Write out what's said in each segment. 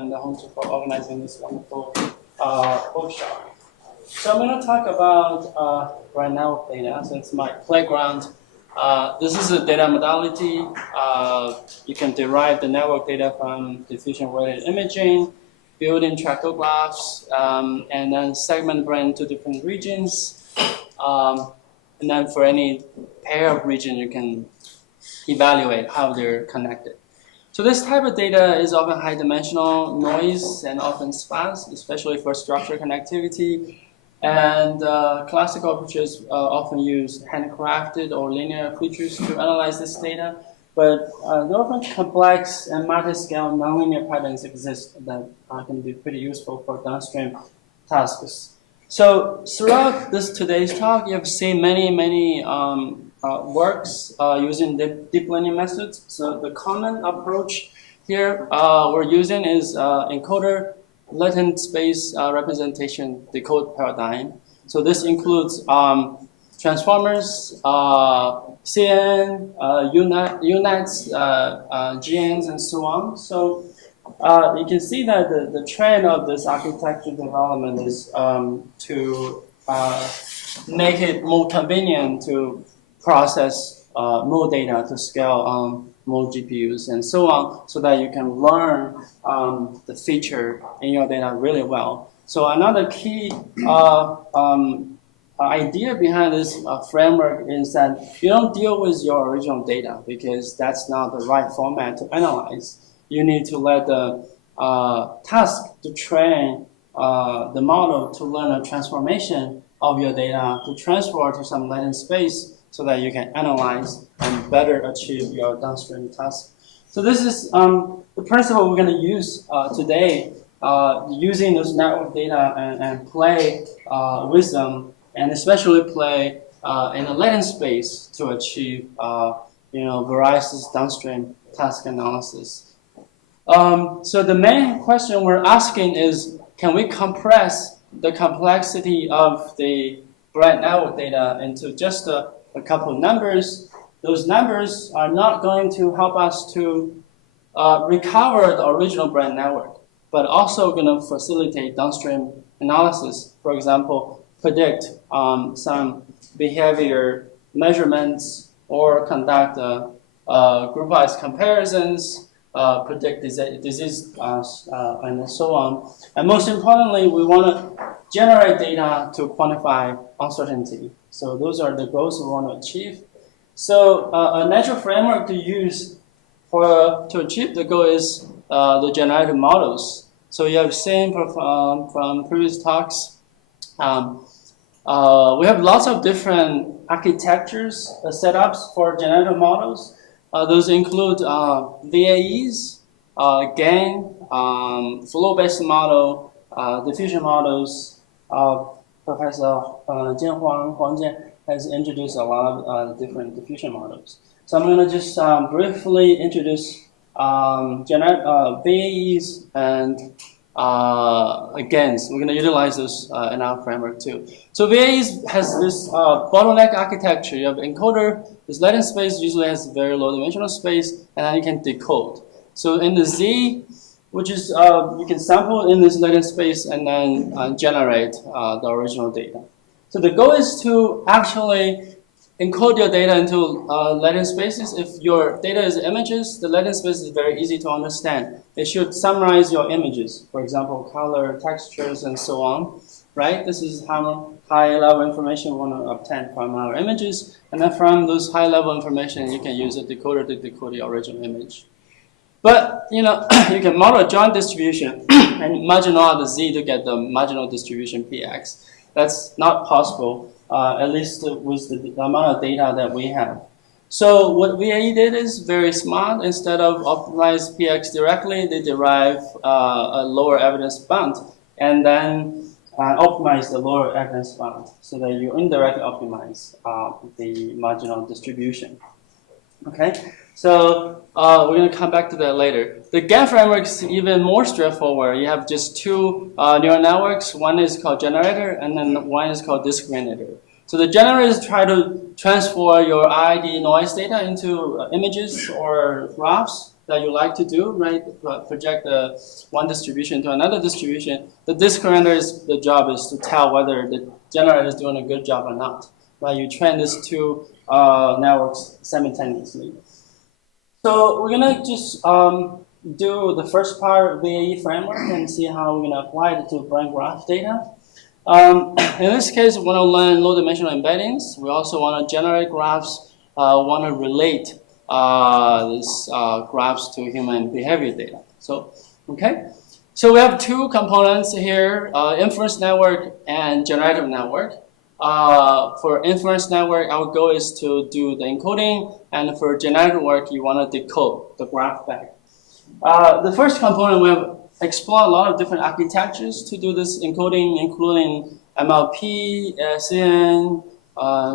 and Hunter for organizing this wonderful workshop. So I'm going to talk about right now data, since my playground. This is a data modality. You can derive the network data from diffusion-weighted imaging, building trachographs, and then segment brain into different regions. And then for any pair of region, you can evaluate how they're connected. So this type of data is often high-dimensional noise and often sparse, especially for structure connectivity. And classical approaches often use handcrafted or linear features to analyze this data. But there are often complex and multi-scale nonlinear patterns exist that can be pretty useful for downstream tasks. So throughout today's talk, you have seen many works using deep learning methods. So the common approach here we're using is encoder latent space representation decode paradigm. So this includes transformers, CN, UNets, GNs, and so on. So you can see that the trend of this architecture development is to make it more convenient to process more data to scale on more GPUs and so on, so that you can learn the feature in your data really well. So another key idea behind this framework is that you don't deal with your original data because that's not the right format to analyze. You need to let the task to train the model to learn a transformation of your data to transfer to some latent space so that you can analyze and better achieve your downstream task. So this is the principle we're going to use today, using those network data and play with them, and especially play in a latent space to achieve various downstream task analysis. So the main question we're asking is, can we compress the complexity of the brain network data into just a couple of numbers? Those numbers are not going to help us to recover the original brain network, but also going to facilitate downstream analysis. For example, predict some behavior measurements or conduct group-wise comparisons, predict disease, and so on. And most importantly, we want to generate data to quantify uncertainty. So those are the goals we want to achieve. So a natural framework to use to achieve the goal is the generative models. So you have seen from previous talks, we have lots of different architectures, setups for generative models. Those include VAEs, GAN, flow-based model, diffusion models. Professor Huang Jian has introduced a lot of different diffusion models. So I'm going to just briefly introduce VAEs and GANs. We're going to utilize those in our framework too. So VAEs has this bottleneck architecture. You have encoder. This latent space usually has very low dimensional space, and then you can decode. So in the Z, which is you can sample in this latent space and then generate the original data. So the goal is to actually encode your data into latent spaces. If your data is images, the latent space is very easy to understand. It should summarize your images, for example, color, textures, and so on. Right? This is how high-level information we want to obtain from our images, and then from those high-level information, you can use a decoder to decode the original image. But you can model a joint distribution and marginal out the Z to get the marginal distribution PX. That's not possible, at least with the amount of data that we have. So what VAE did is very smart. Instead of optimize PX directly, they derive a lower evidence bound and then optimize the lower evidence bound so that you indirectly optimize the marginal distribution. Okay, so we're going to come back to that later. The GAN framework is even more straightforward. You have just two neural networks. One is called generator, and then one is called discriminator. So the generators try to transfer your ID noise data into images or graphs. that you like to do, right? Project one distribution to another distribution. The discriminator's the job is to tell whether the generator is doing a good job or not, right? You train these two networks simultaneously. So we're gonna just do the first part VAE framework and see how we're gonna apply it to brain graph data. In this case, we want to learn low-dimensional embeddings. We also want to generate graphs, want to relate these graphs to human behavior data. So, okay. So we have two components here, inference network and generative network. For inference network, our goal is to do the encoding, and for generative network, you want to decode the graph back. The first component, we have explored a lot of different architectures to do this encoding, including MLP, CN,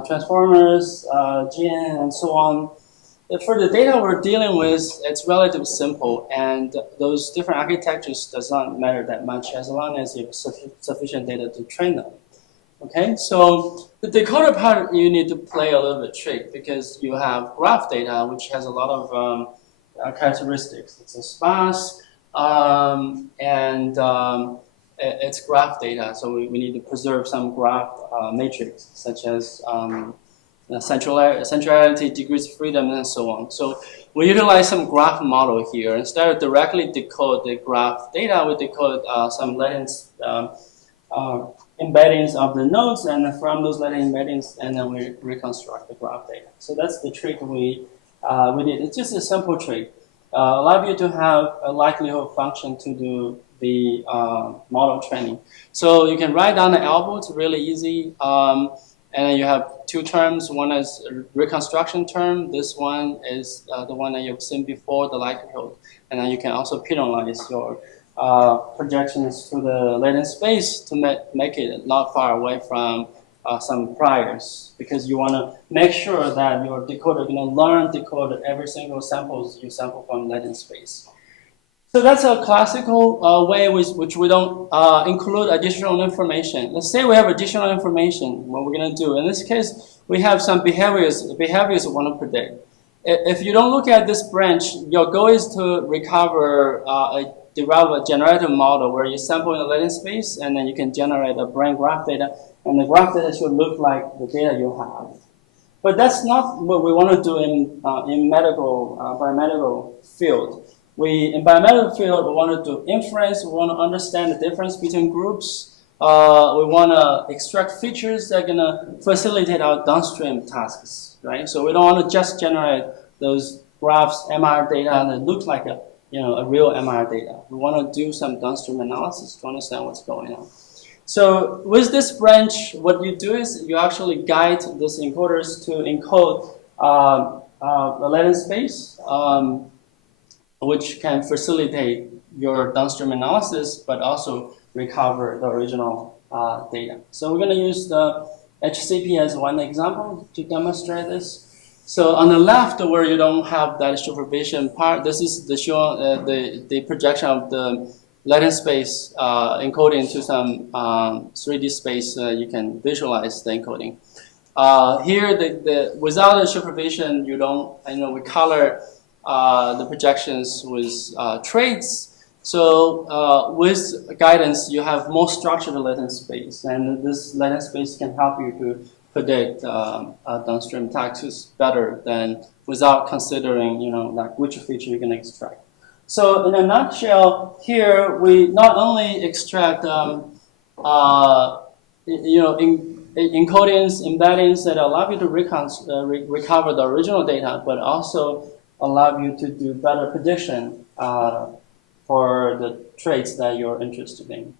transformers, GN, and so on. For the data we're dealing with, it's relatively simple, and those different architectures does not matter that much as long as you have sufficient data to train them. Okay, so the decoder part, you need to play a little bit trick because you have graph data, which has a lot of characteristics. It's a sparse, it's graph data, so we need to preserve some graph matrix, such as centrality, degrees of freedom, and so on. So we utilize some graph model here. Instead of directly decode the graph data, we decode some latent embeddings of the nodes, and from those latent embeddings, and then we reconstruct the graph data. So that's the trick we did. It's just a simple trick. Allow you to have a likelihood function to do the model training. So you can write down the elbow, it's really easy. And then you have two terms. One is a reconstruction term. This one is the one that you've seen before, the likelihood. And then you can also penalize your projections to the latent space to make it not far away from some priors, because you want to make sure that your decoder is going to learn decode every single samples you sample from latent space. So that's a classical way which we don't include additional information. Let's say we have additional information. What we're going to do in this case, we have some behaviors we want to predict. If you don't look at this branch, your goal is to recover develop a generative model where you sample in the latent space, and then you can generate a brain graph data. And the graph data should look like the data you have. But that's not what we want to do in biomedical field. In biomedical field, we want to do inference. We want to understand the difference between groups. We want to extract features that are going to facilitate our downstream tasks, right? So we don't want to just generate those graphs, MR data that look like a real MR data. We want to do some downstream analysis to understand what's going on. So with this branch, what you do is you actually guide these encoders to encode the latent space, which can facilitate your downstream analysis, but also recover the original data. So we're going to use the HCP as one example to demonstrate this. So on the left, where you don't have that supervision part, this is the projection of the latent space encoding to some 3D space. You can visualize the encoding. Here, without the supervision, you don't. We color the projections with traits. So with guidance, you have more structured latent space, and this latent space can help you to predict downstream taxes better than without considering, like which feature you can extract. So in a nutshell, here we not only extract, encodings, embeddings that allow you to recover the original data, but also allow you to do better prediction for the traits that you're interested in.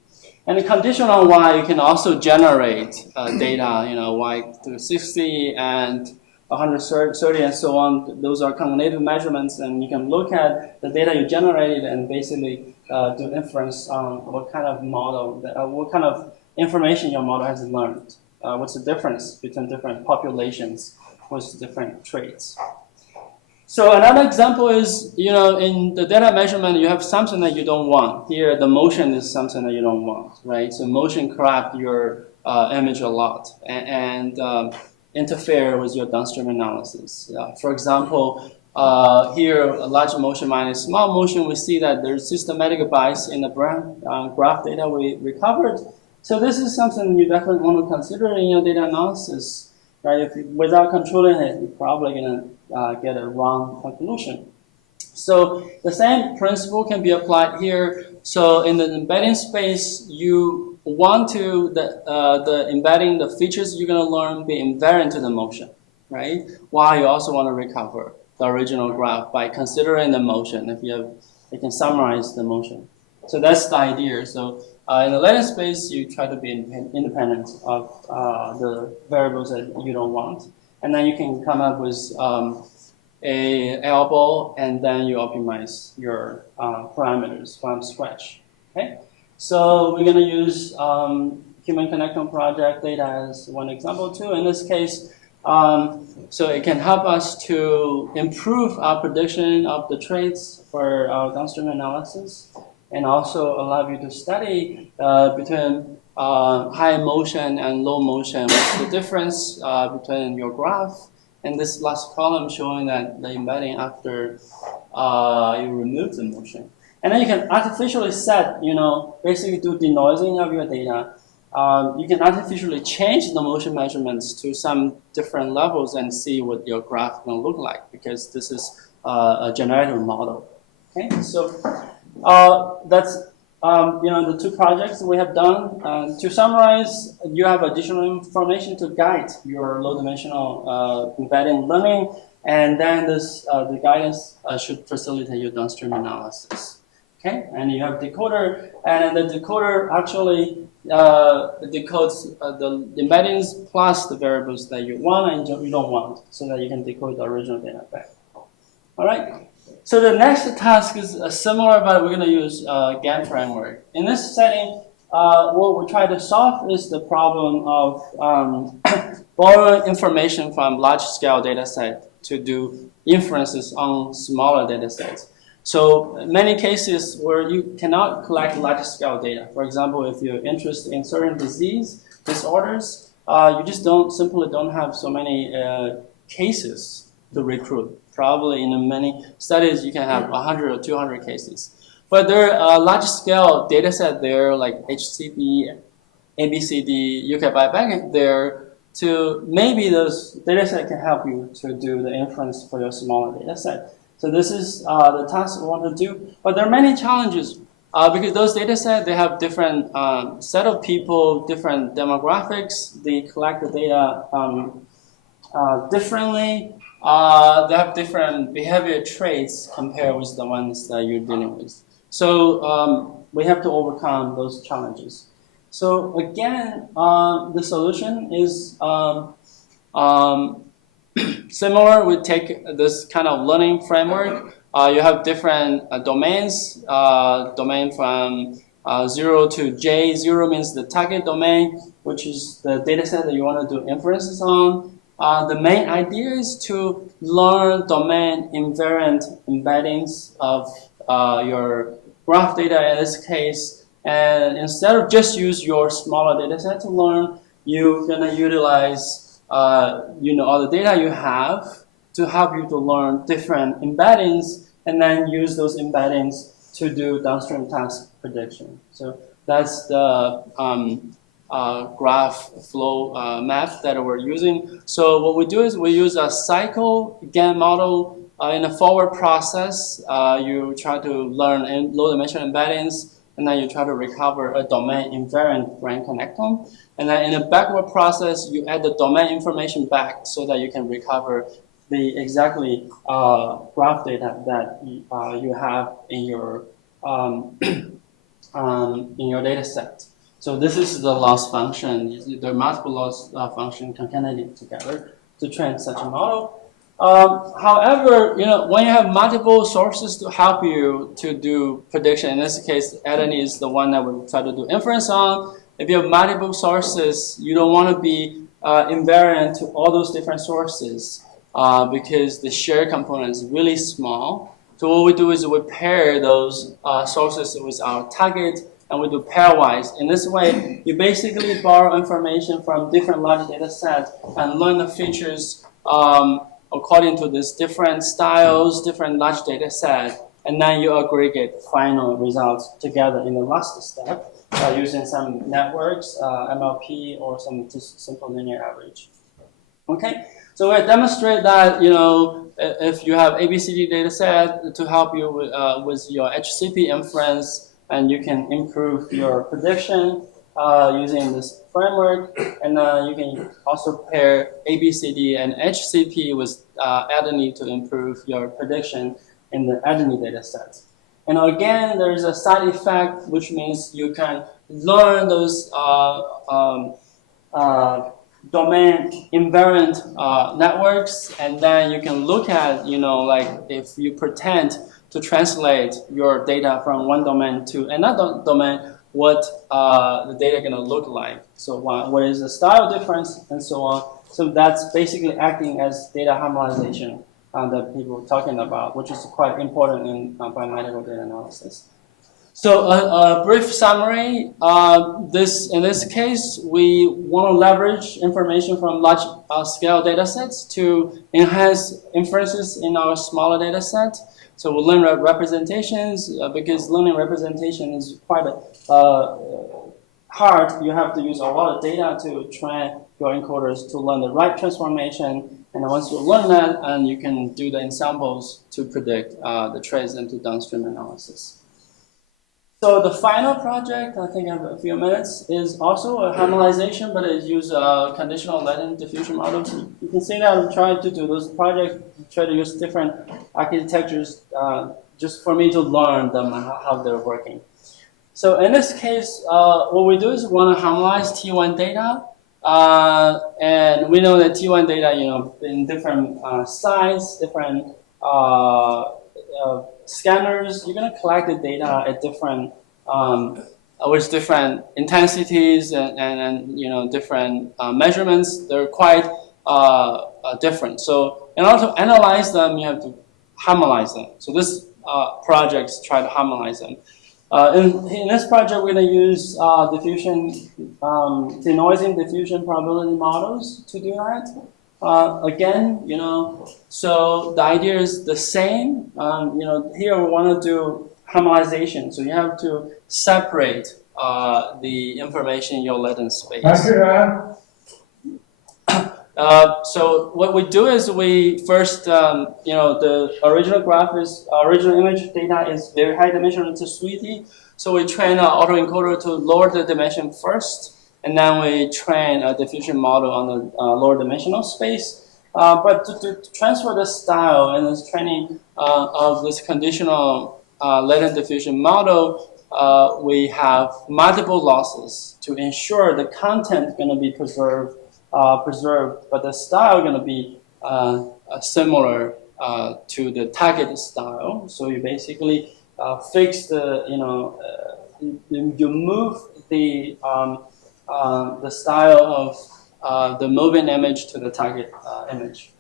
And the condition on Y, you can also generate data, Y to 60 and 130 and so on. Those are cognitive measurements, and you can look at the data you generated and basically do inference on what kind of model, what kind of information your model has learned. What's the difference between different populations with different traits. So another example is, in the data measurement, you have something that you don't want. Here, the motion is something that you don't want, right? So motion corrupt your image a lot and interfere with your downstream analysis. For example, here, a large motion minus small motion, we see that there's systematic bias in the brain graph data we recovered. So this is something you definitely want to consider in your data analysis, right? If you, without controlling it, you're probably going to get a wrong conclusion. So the same principle can be applied here. So in the embedding space, you want to the embedding, the features you're going to learn be invariant to the motion, right? While you also want to recover the original graph by considering the motion. If you have, you can summarize the motion. So that's the idea. So in the latent space, you try to be independent of the variables that you don't want, and then you can come up with a elbow, and then you optimize your parameters from scratch. Okay, so we're going to use Human Connectome project data as one example too. In this case, so it can help us to improve our prediction of the traits for our downstream analysis, and also allow you to study between high motion and low motion. What's the difference between your graph? And this last column showing that the embedding after you remove the motion. And then you can artificially set, basically do denoising of your data. You can artificially change the motion measurements to some different levels and see what your graph will look like, because this is a generative model. Okay, so that's the two projects we have done. To summarize, you have additional information to guide your low-dimensional embedding learning, and then this the guidance should facilitate your downstream analysis. Okay, and you have decoder, and the decoder actually decodes the embeddings plus the variables that you want and you don't want, so that you can decode the original data back. All right. So the next task is similar, but we're going to use GAN framework. In this setting, what we try to solve is the problem of borrowing information from large-scale data set to do inferences on smaller data sets. So in many cases where you cannot collect large-scale data, for example, if you're interested in certain disease disorders, you just simply don't have so many cases to recruit. Probably in many studies, you can have 100 or 200 cases. But there are large-scale data set there, like HCB, ABCD, you can buy back there to maybe those data set can help you to do the inference for your smaller data set. So this is the task we want to do. But there are many challenges because those data sets, they have different set of people, different demographics. They collect the data differently. They have different behavior traits compared with the ones that you're dealing with. So we have to overcome those challenges. So again, the solution is similar. We take this kind of learning framework. You have different domains, domain from 0 to J. 0 means the target domain, which is the data set that you want to do inferences on. The main idea is to learn domain invariant embeddings of your graph data in this case. And instead of just use your smaller data set to learn, you're going to utilize all the data you have to help you to learn different embeddings, and then use those embeddings to do downstream task prediction. So that's the graph flow map that we're using. So what we do is we use a cycle GAN model in a forward process. You try to learn in low-dimensional embeddings, and then you try to recover a domain invariant brain connectome. And then in a backward process, you add the domain information back so that you can recover the exactly graph data that you have in your data set. So this is the loss function. There are multiple loss functions concatenated together to train such a model. However, when you have multiple sources to help you to do prediction, in this case, Eden is the one that we try to do inference on. If you have multiple sources, you don't want to be invariant to all those different sources because the shared component is really small. So what we do is we pair those sources with our target, and we do pairwise. In this way, you basically borrow information from different large data sets and learn the features according to these different styles, different large data set, and then you aggregate final results together in the last step using some networks, MLP, or some just simple linear average. Okay, so I demonstrate that if you have ABCD data set to help you with your HCP inference, and you can improve your prediction using this framework, and you can also pair ABCD and HCP with ADNI to improve your prediction in the ADNI data set. And again, there is a side effect, which means you can learn those domain invariant networks, and then you can look at, like if you pretend to translate your data from one domain to another domain, what the data going to look like. So what is the style difference and so on. So that's basically acting as data harmonization that people are talking about, which is quite important in biomedical data analysis. So a brief summary, in this case, we want to leverage information from large scale data sets to enhance inferences in our smaller data set. So we learn representations because learning representation is quite hard. You have to use a lot of data to train your encoders to learn the right transformation. And once you learn that, and you can do the ensembles to predict the trace into downstream analysis. So the final project, I think I have a few minutes, is also a harmonization, but it uses conditional latent diffusion models. You can see that I'm trying to do this project, try to use different architectures just for me to learn them, how they're working. So in this case, what we do is we want to harmonize T1 data. And we know that T1 data, in different size, different scanners, you're going to collect the data at different, with different intensities and different measurements. They're quite different. So in order to analyze them, you have to harmonize them. So this projects try to harmonize them. In this project, we're going to use denoising diffusion probability models to do that. Again, so the idea is the same. Here we want to do harmonization. So you have to separate the information in your latent space. So what we do is we first, the original image data is very high dimensional to 3D. So we train an autoencoder to lower the dimension first. And then we train a diffusion model on the lower dimensional space. But to transfer the style and this training of this conditional latent diffusion model, we have multiple losses to ensure the content is going to be preserved, but the style is going to be similar to the target style. So you basically fix the, you move the style of the moving image to the target image.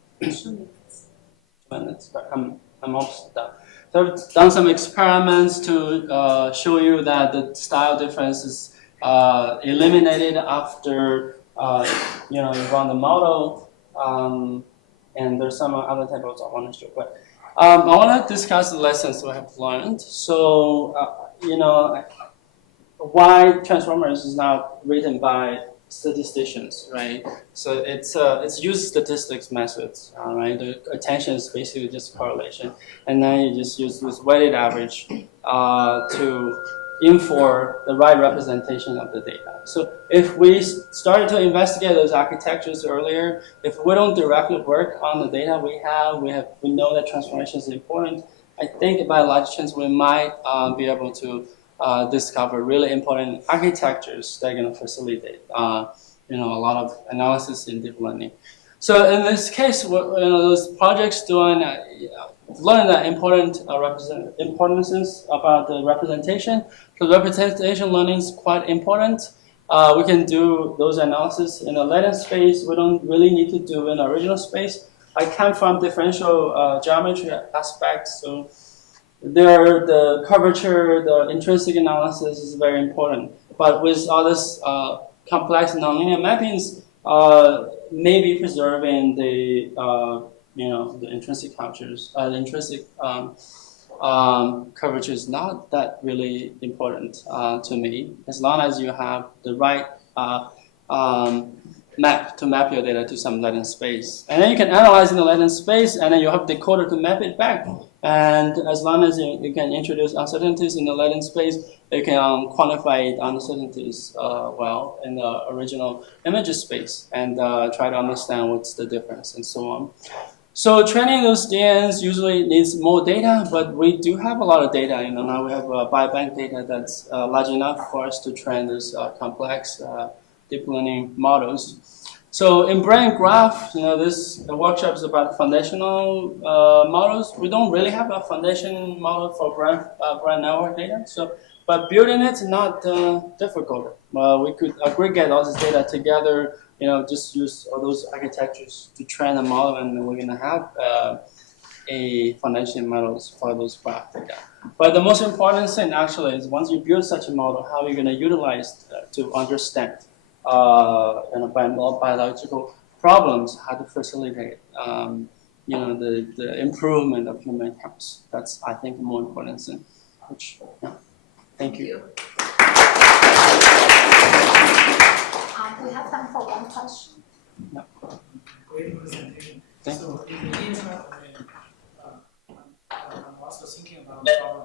I'm almost done. So I've done some experiments to show you that the style difference is eliminated after you run the model, and there's some other tables I want to show. But I want to discuss the lessons we have learned. So why transformers is not written by statisticians, right? So it's used statistics methods, right? The attention is basically just correlation, and then you just use this weighted average to infer the right representation of the data. So if we started to investigate those architectures earlier, if we don't directly work on the data we know that transformation is important. I think by a large chance we might be able to discover really important architectures that are going to facilitate, a lot of analysis in deep learning. So in this case, those projects doing learn the importances about the representation. So representation learning is quite important. We can do those analysis in a latent space. We don't really need to do in original space. I come from differential geometry aspects, so there, the curvature, the intrinsic analysis is very important. But with all this complex nonlinear mappings, maybe preserving the the intrinsic cultures, the intrinsic coverage is not that really important to me, as long as you have the right map to map your data to some latent space. And then you can analyze in the latent space, and then you have decoder to map it back. And as long as you can introduce uncertainties in the latent space, you can quantify uncertainties well in the original image space and try to understand what's the difference and so on. So training those DNs usually needs more data, but we do have a lot of data. Now we have biobank data that's large enough for us to train those complex deep learning models. So in brain graph, this workshop is about foundational models. We don't really have a foundation model for brain network data. But building it is not difficult. We could aggregate all this data together. Just use all those architectures to train a model, and we're gonna have a foundation models for those graph data. But the most important thing actually is once you build such a model, how are you gonna utilize to understand biological problems, how to facilitate the improvement of human health. That's, I think, the more important thing. Thank you. We have time for one question. Yeah. Great presentation. So in the meantime, I'm also thinking about the problem